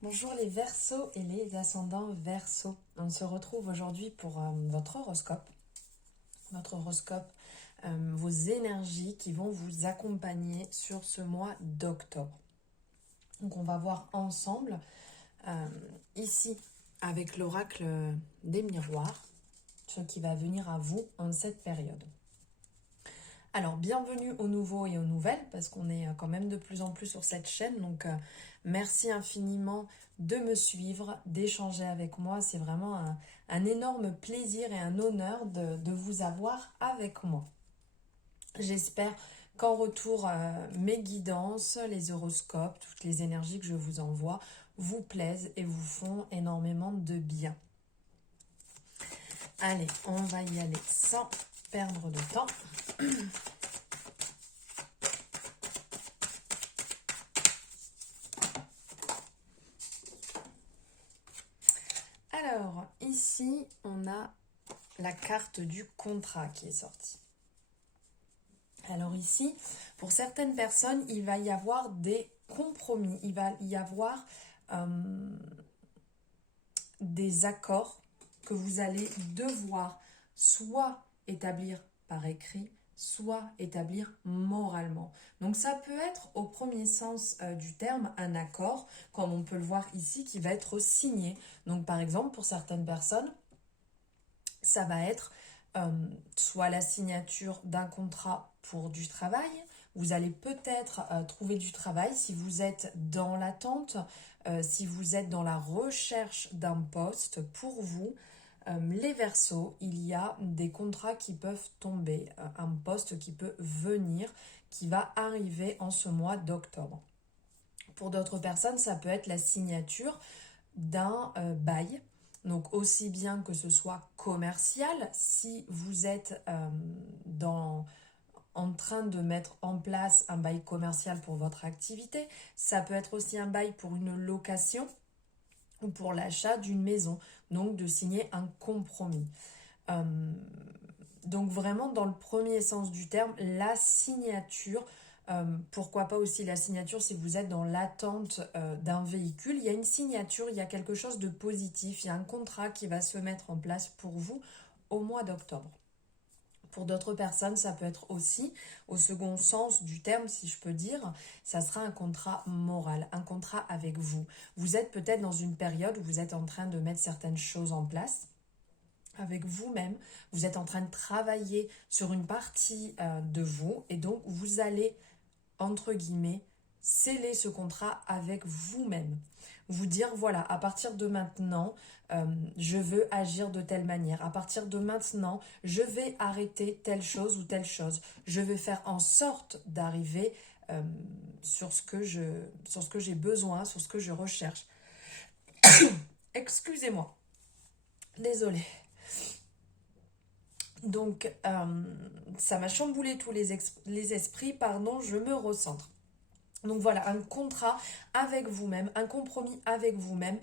Bonjour les Verseaux et les ascendants Verseaux. On se retrouve aujourd'hui pour votre horoscope. Votre horoscope, vos énergies qui vont vous accompagner sur ce mois d'octobre. Donc on va voir ensemble, ici, avec l'oracle des miroirs, ce qui va venir à vous en cette période. Alors, bienvenue aux nouveaux et aux nouvelles, parce qu'on est quand même de plus en plus sur cette chaîne. Donc, merci infiniment de me suivre, d'échanger avec moi. C'est vraiment un énorme plaisir et un honneur de vous avoir avec moi. J'espère qu'en retour, mes guidances, les horoscopes, toutes les énergies que je vous envoie vous plaisent et vous font énormément de bien. Allez, on va y aller sans perdre de temps. Alors, ici, on a la carte du contrat qui est sortie. Alors ici, pour certaines personnes, il va y avoir des compromis, il va y avoir des accords que vous allez devoir soit établir par écrit, soit établir moralement. Donc ça peut être au premier sens du terme un accord, comme on peut le voir ici, qui va être signé. Donc par exemple, pour certaines personnes, ça va être soit la signature d'un contrat pour du travail. Vous allez peut-être trouver du travail si vous êtes dans l'attente, si vous êtes dans la recherche d'un poste pour vous. Les Verseaux, il y a des contrats qui peuvent tomber, un poste qui peut venir, qui va arriver en ce mois d'octobre. Pour d'autres personnes, ça peut être la signature d'un bail. Donc aussi bien que ce soit commercial, si vous êtes en train de mettre en place un bail commercial pour votre activité, ça peut être aussi un bail pour une location ou pour l'achat d'une maison, donc de signer un compromis. Donc vraiment dans le premier sens du terme, la signature, pourquoi pas aussi la signature si vous êtes dans l'attente d'un véhicule, il y a une signature, il y a quelque chose de positif, il y a un contrat qui va se mettre en place pour vous au mois d'octobre. Pour d'autres personnes, ça peut être aussi, au second sens du terme, si je peux dire, ça sera un contrat moral, un contrat avec vous. Vous êtes peut-être dans une période où vous êtes en train de mettre certaines choses en place avec vous-même, vous êtes en train de travailler sur une partie de vous et donc vous allez, entre guillemets, sceller ce contrat avec vous-même. Vous dire, voilà, à partir de maintenant, je veux agir de telle manière. À partir de maintenant, je vais arrêter telle chose ou telle chose. Je vais faire en sorte d'arriver sur ce que j'ai besoin, sur ce que je recherche. Excusez-moi. Désolée. Donc, ça m'a chamboulé tous les esprits, pardon, je me recentre. Donc voilà, un contrat avec vous-même, un compromis avec vous-même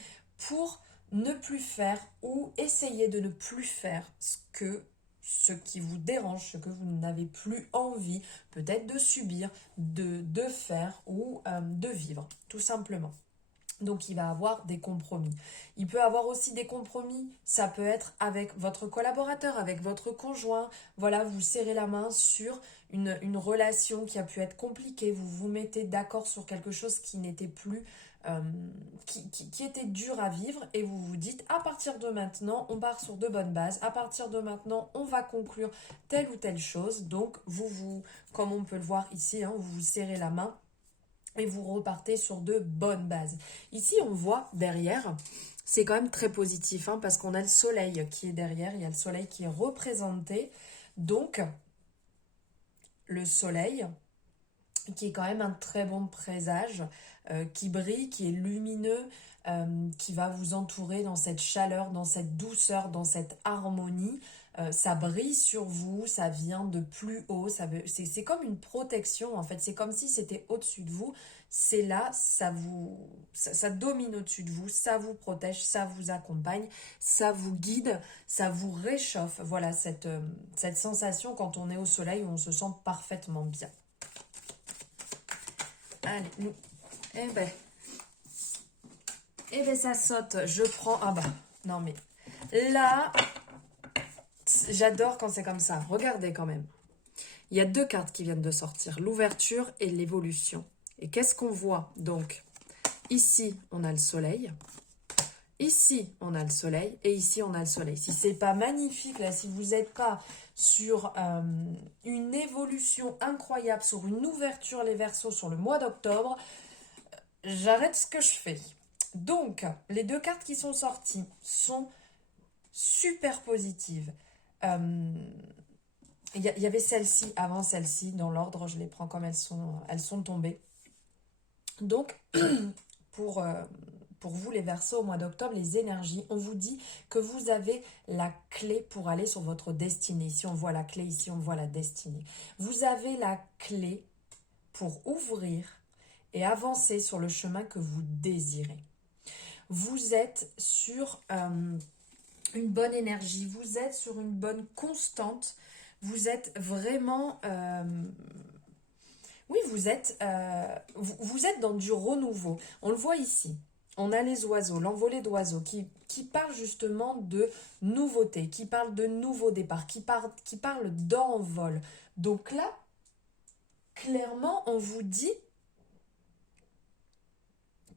pour ne plus faire ou essayer de ne plus faire ce qui vous dérange, ce que vous n'avez plus envie peut-être de subir, de faire ou de vivre, tout simplement. Donc il va avoir des compromis. Il peut avoir aussi des compromis, ça peut être avec votre collaborateur, avec votre conjoint. Voilà, vous serrez la main sur une relation qui a pu être compliquée. Vous vous mettez d'accord sur quelque chose qui n'était plus, qui était dur à vivre. Et vous vous dites, à partir de maintenant, on part sur de bonnes bases. À partir de maintenant, on va conclure telle ou telle chose. Donc comme on peut le voir ici, hein, vous vous serrez la main et vous repartez sur de bonnes bases. Ici, on voit derrière, c'est quand même très positif, hein, parce qu'on a le soleil qui est derrière, il y a le soleil qui est représenté. Donc, le soleil, qui est quand même un très bon présage, qui brille, qui est lumineux, qui va vous entourer dans cette chaleur, dans cette douceur, dans cette harmonie. Ça brille sur vous, ça vient de plus haut, c'est comme une protection en fait, c'est comme si c'était au-dessus de vous, c'est là, ça domine au-dessus de vous, ça vous protège, ça vous accompagne, ça vous guide, ça vous réchauffe. Voilà cette sensation quand on est au soleil où on se sent parfaitement bien. Allez, nous. Eh ben. Et bien ça saute, je prends... Ah bah, non mais là, j'adore quand c'est comme ça. Regardez quand même. Il y a deux cartes qui viennent de sortir, l'ouverture et l'évolution. Et qu'est-ce qu'on voit donc? Ici, on a le soleil. Ici, on a le soleil. Et ici, on a le soleil. Si c'est pas magnifique, là, si vous n'êtes pas sur une évolution incroyable, sur une ouverture, les Verseaux, sur le mois d'octobre, j'arrête ce que je fais. Donc, les deux cartes qui sont sorties sont super positives. Il y avait celle-ci, avant celle-ci, dans l'ordre, je les prends comme elles sont tombées. Donc, pour vous les Verseaux au mois d'octobre, les énergies, on vous dit que vous avez la clé pour aller sur votre destinée. Ici, on voit la clé, ici, on voit la destinée. Vous avez la clé pour ouvrir et avancer sur le chemin que vous désirez. Vous êtes sur une bonne énergie, vous êtes sur une bonne constante, vous êtes vraiment... oui, vous êtes dans du renouveau. On le voit ici. On a les oiseaux, l'envolée d'oiseaux qui parle justement de nouveauté, qui parle de nouveau départ, qui parle d'envol. Donc là, clairement, on vous dit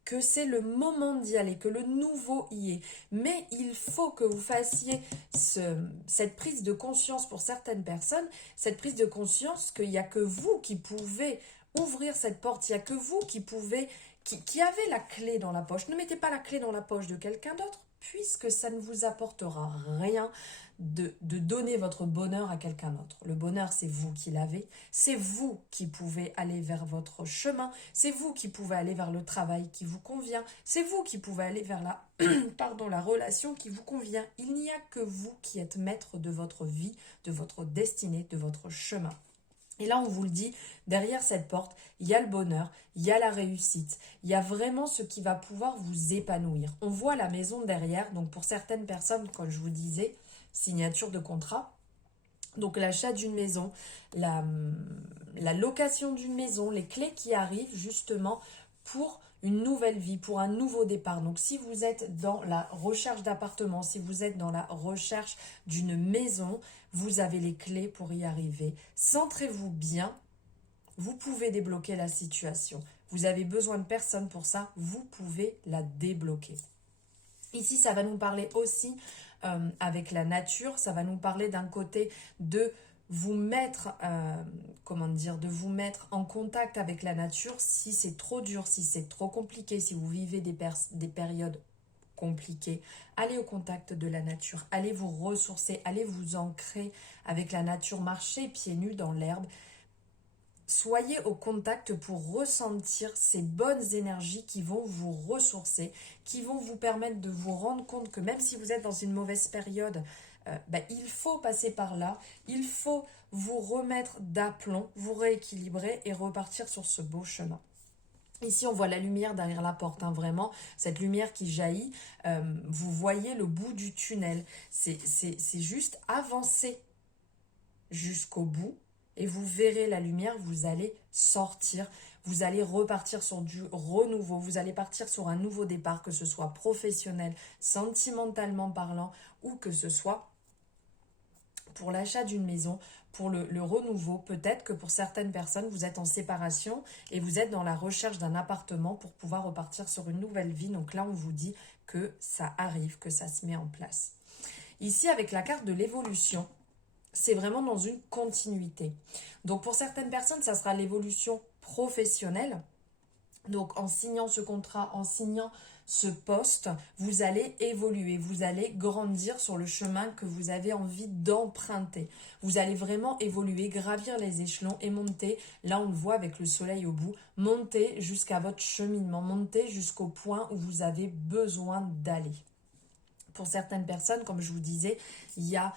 que c'est le moment d'y aller, que le nouveau y est. Mais il faut que vous fassiez cette prise de conscience pour certaines personnes, cette prise de conscience qu'il n'y a que vous qui pouvez ouvrir cette porte, il n'y a que vous qui avez la clé dans la poche. Ne mettez pas la clé dans la poche de quelqu'un d'autre, puisque ça ne vous apportera rien de donner votre bonheur à quelqu'un d'autre. Le bonheur, c'est vous qui l'avez, c'est vous qui pouvez aller vers votre chemin, c'est vous qui pouvez aller vers le travail qui vous convient, c'est vous qui pouvez aller vers la relation qui vous convient. Il n'y a que vous qui êtes maître de votre vie, de votre destinée, de votre chemin. Et là, on vous le dit, derrière cette porte, il y a le bonheur, il y a la réussite, il y a vraiment ce qui va pouvoir vous épanouir. On voit la maison derrière, donc pour certaines personnes, comme je vous disais, signature de contrat, donc l'achat d'une maison, la location d'une maison, les clés qui arrivent justement pour une nouvelle vie, pour un nouveau départ. Donc si vous êtes dans la recherche d'appartement, si vous êtes dans la recherche d'une maison, vous avez les clés pour y arriver. Centrez-vous bien, vous pouvez débloquer la situation. Vous avez besoin de personne pour ça, vous pouvez la débloquer. Ici, ça va nous parler aussi avec la nature, ça va nous parler d'un côté de vous mettre, de vous mettre en contact avec la nature si c'est trop dur, si c'est trop compliqué, si vous vivez des périodes compliquées. Allez au contact de la nature, allez vous ressourcer, allez vous ancrer avec la nature, marchez pieds nus dans l'herbe. Soyez au contact pour ressentir ces bonnes énergies qui vont vous ressourcer, qui vont vous permettre de vous rendre compte que même si vous êtes dans une mauvaise période, il faut passer par là, il faut vous remettre d'aplomb, vous rééquilibrer et repartir sur ce beau chemin. Ici, on voit la lumière derrière la porte, vraiment, cette lumière qui jaillit, vous voyez le bout du tunnel. C'est juste avancer jusqu'au bout. Et vous verrez la lumière, vous allez sortir, vous allez repartir sur du renouveau, vous allez partir sur un nouveau départ, que ce soit professionnel, sentimentalement parlant, ou que ce soit pour l'achat d'une maison, pour le renouveau. Peut-être que pour certaines personnes, vous êtes en séparation et vous êtes dans la recherche d'un appartement pour pouvoir repartir sur une nouvelle vie. Donc là, on vous dit que ça arrive, que ça se met en place. Ici, avec la carte de l'évolution, c'est vraiment dans une continuité. Donc pour certaines personnes, ça sera l'évolution professionnelle. Donc en signant ce contrat, en signant ce poste, vous allez évoluer, vous allez grandir sur le chemin que vous avez envie d'emprunter. Vous allez vraiment évoluer, gravir les échelons et monter, là on le voit avec le soleil au bout, monter jusqu'à votre cheminement, monter jusqu'au point où vous avez besoin d'aller. Pour certaines personnes, comme je vous disais, il y a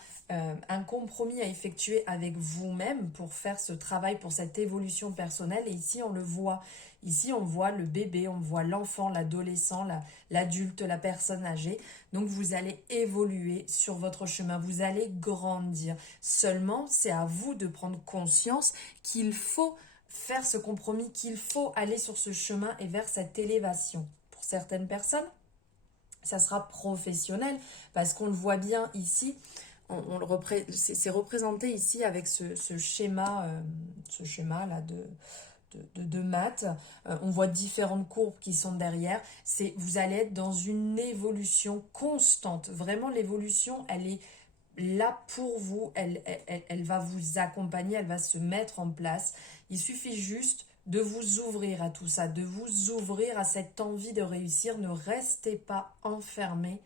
un compromis à effectuer avec vous-même pour faire ce travail, pour cette évolution personnelle. Et ici, on le voit. Ici, on voit le bébé, on voit l'enfant, l'adolescent, l'adulte, la personne âgée. Donc, vous allez évoluer sur votre chemin. Vous allez grandir. Seulement, c'est à vous de prendre conscience qu'il faut faire ce compromis, qu'il faut aller sur ce chemin et vers cette élévation. Pour certaines personnes, Ça sera professionnel parce qu'on le voit bien ici. C'est représenté ici avec ce schéma, là de maths. On voit différentes courbes qui sont derrière. Vous allez être dans une évolution constante. Vraiment, l'évolution, elle est là pour vous. Elle va vous accompagner, elle va se mettre en place. Il suffit juste de vous ouvrir à tout ça, de vous ouvrir à cette envie de réussir. Ne restez pas enfermé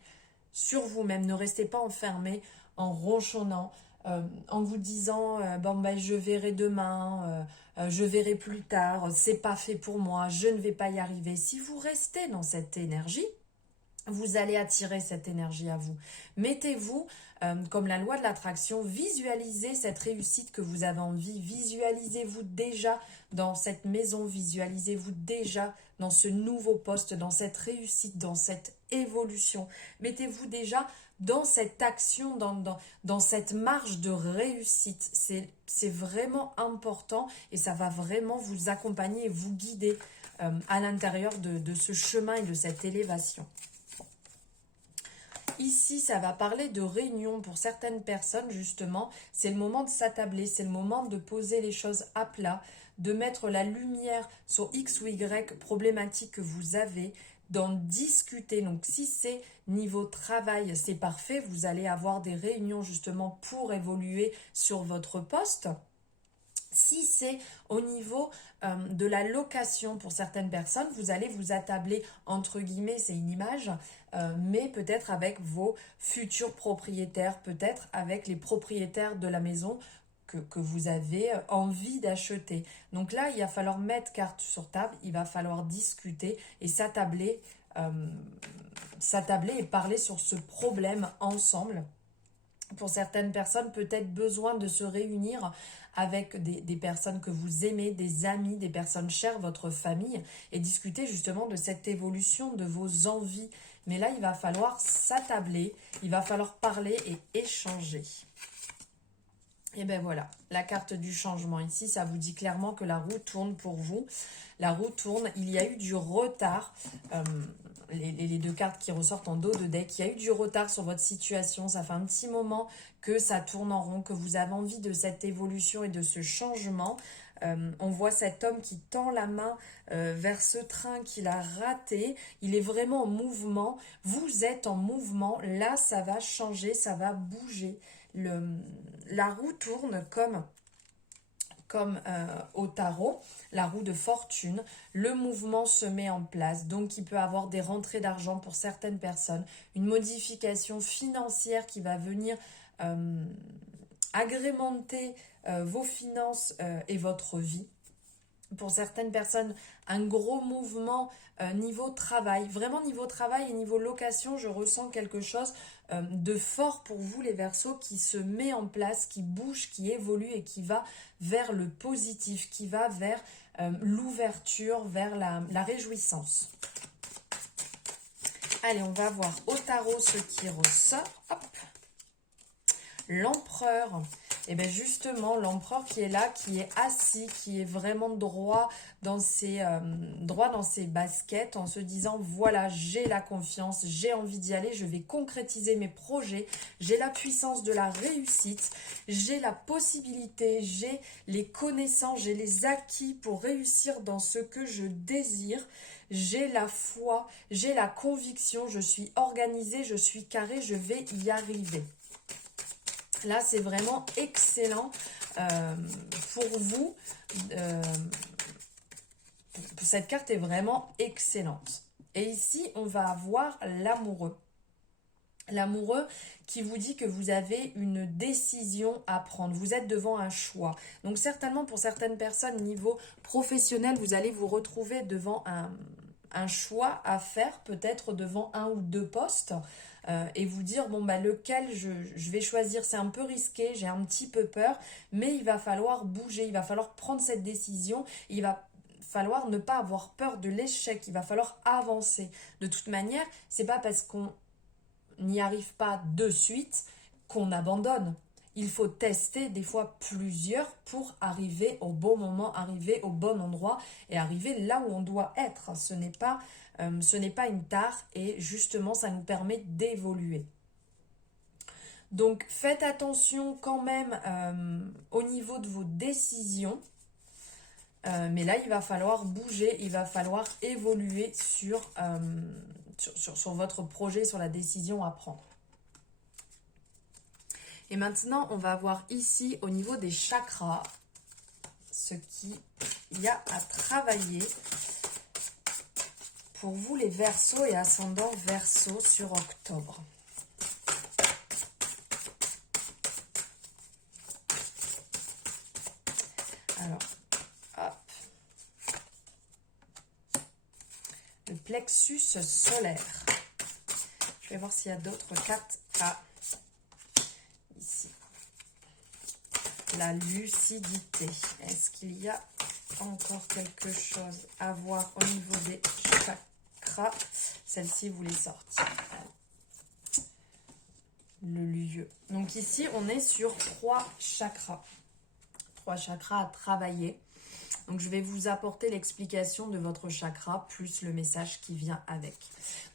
sur vous-même, ne restez pas enfermé en ronchonnant, en vous disant bon ben je verrai demain, je verrai plus tard, c'est pas fait pour moi, je ne vais pas y arriver. Si vous restez dans cette énergie, vous allez attirer cette énergie à vous. Mettez-vous, comme la loi de l'attraction, visualisez cette réussite que vous avez envie, visualisez-vous déjà dans cette maison, visualisez-vous déjà dans ce nouveau poste, dans cette réussite, dans cette évolution. Mettez-vous déjà dans cette action, dans cette marge de réussite. C'est vraiment important et ça va vraiment vous accompagner et vous guider à l'intérieur de ce chemin et de cette élévation. Ici, ça va parler de réunion pour certaines personnes, justement. C'est le moment de s'attabler, c'est le moment de poser les choses à plat, de mettre la lumière sur X ou Y problématiques que vous avez, d'en discuter. Donc, si c'est niveau travail, c'est parfait. Vous allez avoir des réunions, justement, pour évoluer sur votre poste. Si c'est au niveau de la location pour certaines personnes, vous allez vous attabler, entre guillemets, c'est une image, mais peut-être avec vos futurs propriétaires, peut-être avec les propriétaires de la maison que vous avez envie d'acheter. Donc là, il va falloir mettre carte sur table, il va falloir discuter et s'attabler et parler sur ce problème ensemble. Pour certaines personnes, peut-être besoin de se réunir avec des personnes que vous aimez, des amis, des personnes chères, votre famille, et discuter justement de cette évolution de vos envies. Mais là, il va falloir s'attabler, il va falloir parler et échanger. Et bien voilà, la carte du changement ici, ça vous dit clairement que la roue tourne pour vous. La roue tourne, il y a eu du retard. Les deux cartes qui ressortent en dos de deck, il y a eu du retard sur votre situation. Ça fait un petit moment que ça tourne en rond, que vous avez envie de cette évolution et de ce changement. On voit cet homme qui tend la main vers ce train qu'il a raté. Il est vraiment en mouvement. Vous êtes en mouvement. Là, ça va changer, ça va bouger. La roue tourne comme au tarot, la roue de fortune. Le mouvement se met en place. Donc, il peut avoir des rentrées d'argent pour certaines personnes. Une modification financière qui va venir agrémenter vos finances et votre vie. Pour certaines personnes, un gros mouvement niveau travail. Vraiment niveau travail et niveau location, je ressens quelque chose de fort pour vous les Verseaux qui se met en place, qui bouge, qui évolue et qui va vers le positif, qui va vers l'ouverture, vers la réjouissance. Allez, on va voir au tarot ce qui ressort. Hop. L'empereur. Et bien justement, l'empereur qui est là, qui est assis, qui est vraiment droit dans ses baskets, en se disant, voilà, j'ai la confiance, j'ai envie d'y aller, je vais concrétiser mes projets, j'ai la puissance de la réussite, j'ai la possibilité, j'ai les connaissances, j'ai les acquis pour réussir dans ce que je désire. J'ai la foi, j'ai la conviction, je suis organisée, je suis carrée, je vais y arriver. Là, c'est vraiment excellent pour vous. Cette carte est vraiment excellente. Et ici, on va avoir l'amoureux. L'amoureux qui vous dit que vous avez une décision à prendre. Vous êtes devant un choix. Donc certainement, pour certaines personnes, niveau professionnel, vous allez vous retrouver devant un choix à faire, peut-être devant un ou deux postes. Et vous dire, bon, bah, lequel je vais choisir, c'est un peu risqué, j'ai un petit peu peur, mais il va falloir bouger, il va falloir prendre cette décision, il va falloir ne pas avoir peur de l'échec, il va falloir avancer. De toute manière, c'est pas parce qu'on n'y arrive pas de suite qu'on abandonne. il faut tester des fois plusieurs pour arriver au bon moment, arriver au bon endroit et arriver là où on doit être. Ce n'est pas une tare et justement ça nous permet d'évoluer. Donc faites attention quand même au niveau de vos décisions. Mais là, il va falloir bouger, il va falloir évoluer sur votre projet, sur la décision à prendre. Et maintenant, on va voir ici au niveau des chakras ce qu'il y a à travailler pour vous les Verseaux et ascendants Verseaux sur octobre. Alors, hop. Le plexus solaire. Je vais voir s'il y a d'autres cartes. Ah, ici. La lucidité. Est-ce qu'il y a encore quelque chose à voir au niveau des chakras? Celle-ci, vous les sortez. Le lieu. Donc ici, on est sur 3 chakras. 3 chakras à travailler. Donc, je vais vous apporter l'explication de votre chakra plus le message qui vient avec.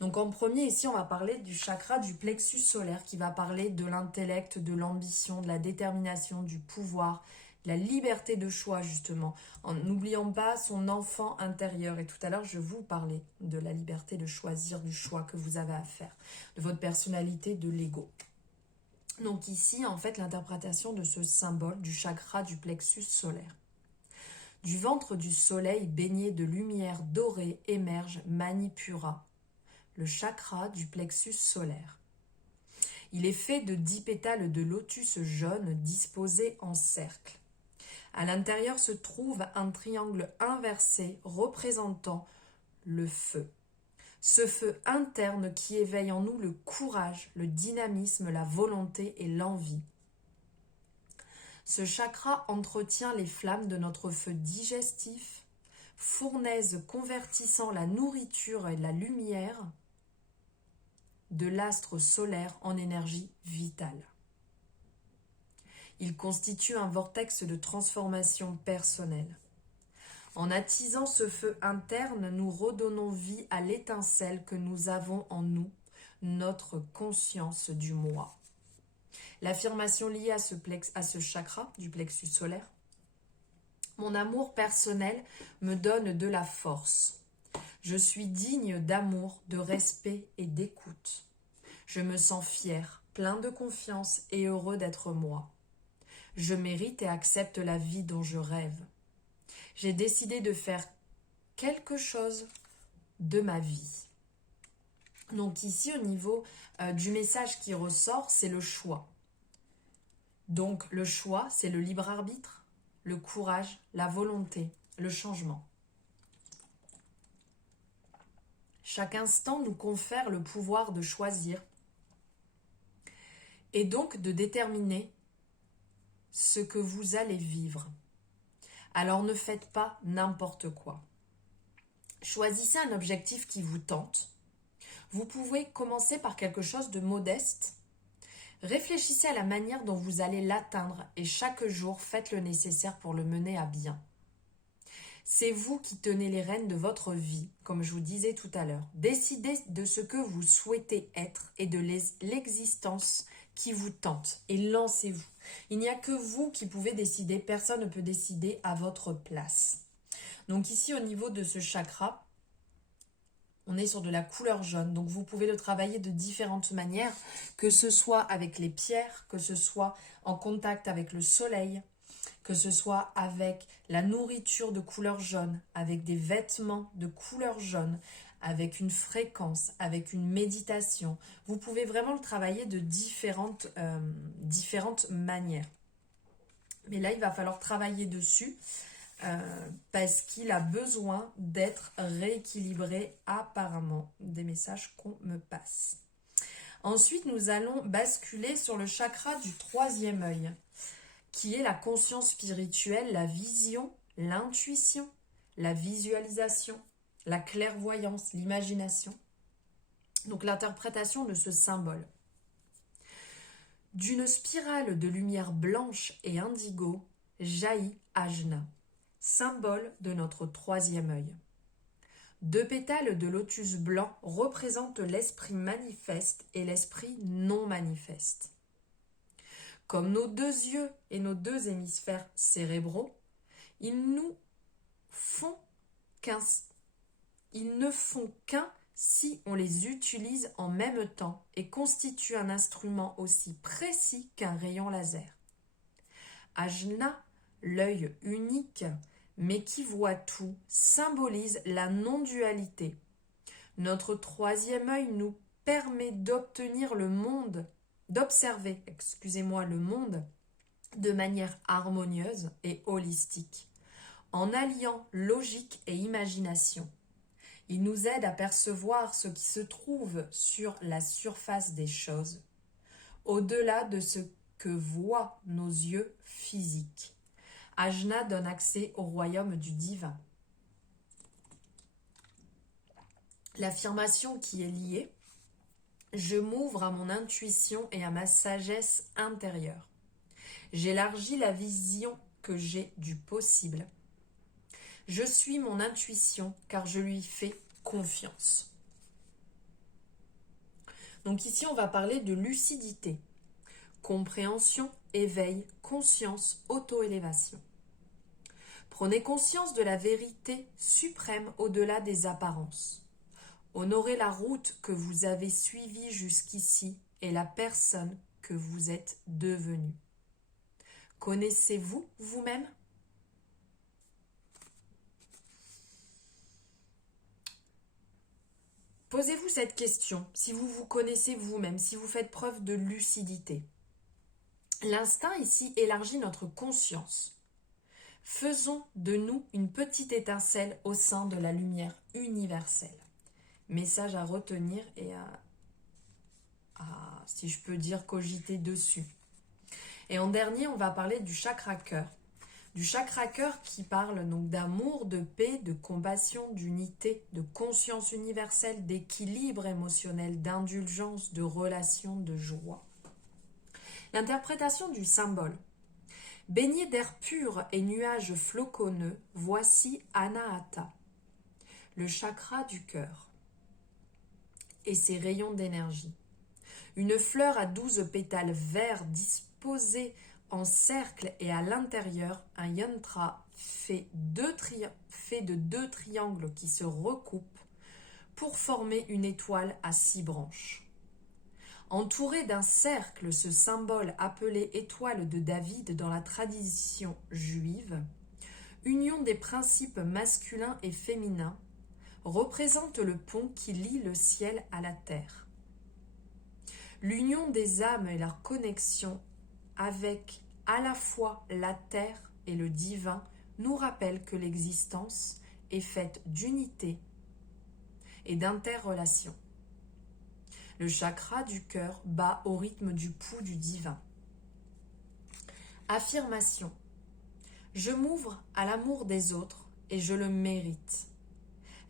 Donc, en premier, ici, on va parler du chakra du plexus solaire qui va parler de l'intellect, de l'ambition, de la détermination, du pouvoir, de la liberté de choix, justement. En n'oubliant pas son enfant intérieur. Et tout à l'heure, je vous parlais de la liberté de choisir, du choix que vous avez à faire, de votre personnalité, de l'ego. Donc, ici, en fait, l'interprétation de ce symbole du chakra du plexus solaire. Du ventre du soleil baigné de lumière dorée émerge Manipura, le chakra du plexus solaire. Il est fait de 10 pétales de lotus jaune disposés en cercle. À l'intérieur se trouve un triangle inversé représentant le feu. Ce feu interne qui éveille en nous le courage, le dynamisme, la volonté et l'envie. Ce chakra entretient les flammes de notre feu digestif, fournaise convertissant la nourriture et la lumière de l'astre solaire en énergie vitale. Il constitue un vortex de transformation personnelle. En attisant ce feu interne, nous redonnons vie à l'étincelle que nous avons en nous, notre conscience du moi. L'affirmation liée à ce chakra du plexus solaire. Mon amour personnel me donne de la force. Je suis digne d'amour, de respect et d'écoute. Je me sens fier, plein de confiance et heureux d'être moi. Je mérite et accepte la vie dont je rêve. J'ai décidé de faire quelque chose de ma vie. Donc ici, au niveau du message qui ressort, c'est le choix. Donc le choix, c'est le libre arbitre, le courage, la volonté, le changement. Chaque instant nous confère le pouvoir de choisir et donc de déterminer ce que vous allez vivre. Alors ne faites pas n'importe quoi. Choisissez un objectif qui vous tente. Vous pouvez commencer par quelque chose de modeste. Réfléchissez à la manière dont vous allez l'atteindre et chaque jour, faites le nécessaire pour le mener à bien. C'est vous qui tenez les rênes de votre vie, comme je vous disais tout à l'heure. Décidez de ce que vous souhaitez être et de l'existence qui vous tente et lancez-vous. Il n'y a que vous qui pouvez décider, personne ne peut décider à votre place. Donc ici, au niveau de ce chakra, on est sur de la couleur jaune, donc vous pouvez le travailler de différentes manières, que ce soit avec les pierres, que ce soit en contact avec le soleil, que ce soit avec la nourriture de couleur jaune, avec des vêtements de couleur jaune, avec une fréquence, avec une méditation. Vous pouvez vraiment le travailler de différentes manières. Mais là, il va falloir travailler dessus. Parce qu'il a besoin d'être rééquilibré apparemment, des messages qu'on me passe. Ensuite, nous allons basculer sur le chakra du troisième œil, qui est la conscience spirituelle, la vision, l'intuition, la visualisation, la clairvoyance, l'imagination. Donc l'interprétation de ce symbole. D'une spirale de lumière blanche et indigo jaillit Ajna, symbole de notre troisième œil. 2 pétales de lotus blanc représentent l'esprit manifeste et l'esprit non manifeste. Comme nos 2 yeux et nos 2 hémisphères cérébraux, ils ne font qu'un si on les utilise en même temps et constituent un instrument aussi précis qu'un rayon laser. Ajna, l'œil unique, mais qui voit tout, symbolise la non-dualité. Notre troisième œil nous permet d'observer le monde de manière harmonieuse et holistique, en alliant logique et imagination. Il nous aide à percevoir ce qui se trouve sur la surface des choses, au-delà de ce que voient nos yeux physiques. Ajna donne accès au royaume du divin. L'affirmation qui est liée: je m'ouvre à mon intuition et à ma sagesse intérieure. J'élargis la vision que j'ai du possible. Je suis mon intuition car je lui fais confiance. Donc ici, on va parler de lucidité, compréhension, éveil, conscience, auto-élévation. Prenez conscience de la vérité suprême au-delà des apparences. Honorez la route que vous avez suivie jusqu'ici et la personne que vous êtes devenue. Connaissez-vous vous-même ? Posez-vous cette question, si vous vous connaissez vous-même, si vous faites preuve de lucidité. L'instinct ici élargit notre conscience. Faisons de nous une petite étincelle au sein de la lumière universelle. Message à retenir et si je peux dire, cogiter dessus. Et en dernier, on va parler du chakra cœur. Du chakra cœur qui parle donc d'amour, de paix, de compassion, d'unité, de conscience universelle, d'équilibre émotionnel, d'indulgence, de relation, de joie. L'interprétation du symbole. Baigné d'air pur et nuages floconneux, voici Anahata, le chakra du cœur et ses rayons d'énergie. Une fleur à 12 pétales verts disposés en cercle et à l'intérieur, un yantra fait de 2 triangles qui se recoupent pour former une étoile à 6 branches. Entouré d'un cercle, ce symbole appelé étoile de David dans la tradition juive, union des principes masculins et féminins, représente le pont qui lie le ciel à la terre. L'union des âmes et leur connexion avec à la fois la terre et le divin nous rappelle que l'existence est faite d'unité et d'interrelation. Le chakra du cœur bat au rythme du pouls du divin. Affirmation. Je m'ouvre à l'amour des autres et je le mérite.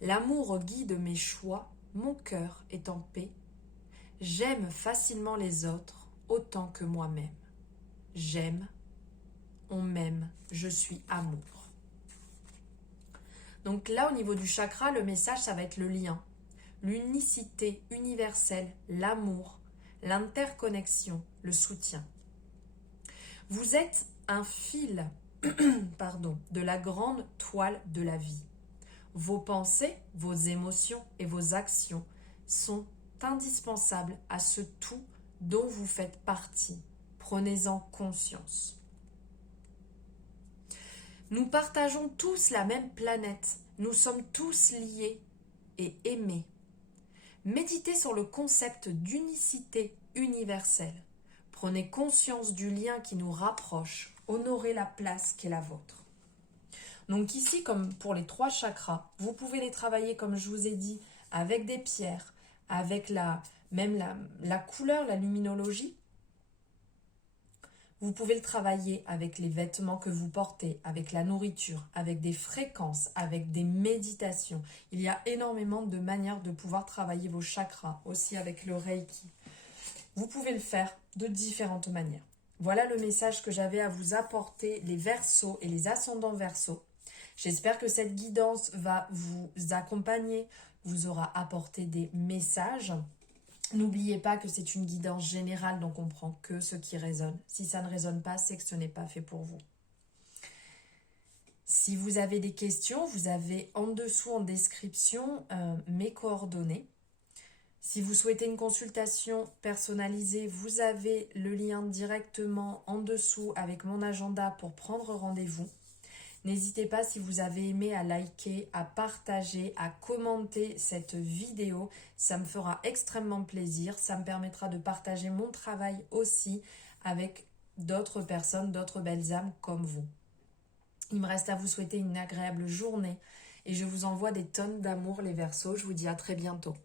L'amour guide mes choix, mon cœur est en paix. J'aime facilement les autres autant que moi-même. J'aime, on m'aime, je suis amour. Donc là, au niveau du chakra, le message, ça va être le lien. L'unicité universelle, l'amour, l'interconnexion, le soutien. Vous êtes un fil de la grande toile de la vie. Vos pensées, vos émotions et vos actions sont indispensables à ce tout dont vous faites partie. Prenez-en conscience. Nous partageons tous la même planète. Nous sommes tous liés et aimés. Méditez sur le concept d'unicité universelle. Prenez conscience du lien qui nous rapproche. Honorez la place qui est la vôtre. Donc ici, comme pour les 3 chakras, vous pouvez les travailler, comme je vous ai dit, avec des pierres, avec la couleur, la luminologie. Vous pouvez le travailler avec les vêtements que vous portez, avec la nourriture, avec des fréquences, avec des méditations. Il y a énormément de manières de pouvoir travailler vos chakras, aussi avec le Reiki. Vous pouvez le faire de différentes manières. Voilà le message que j'avais à vous apporter, les Verseaux et les ascendants Verseaux. J'espère que cette guidance va vous accompagner, vous aura apporté des messages. N'oubliez pas que c'est une guidance générale, donc on prend que ce qui résonne. Si ça ne résonne pas, c'est que ce n'est pas fait pour vous. Si vous avez des questions, vous avez en dessous en description mes coordonnées. Si vous souhaitez une consultation personnalisée, vous avez le lien directement en dessous avec mon agenda pour prendre rendez-vous. N'hésitez pas, si vous avez aimé, à liker, à partager, à commenter cette vidéo. Ça me fera extrêmement plaisir. Ça me permettra de partager mon travail aussi avec d'autres personnes, d'autres belles âmes comme vous. Il me reste à vous souhaiter une agréable journée et je vous envoie des tonnes d'amour les Verseaux. Je vous dis à très bientôt.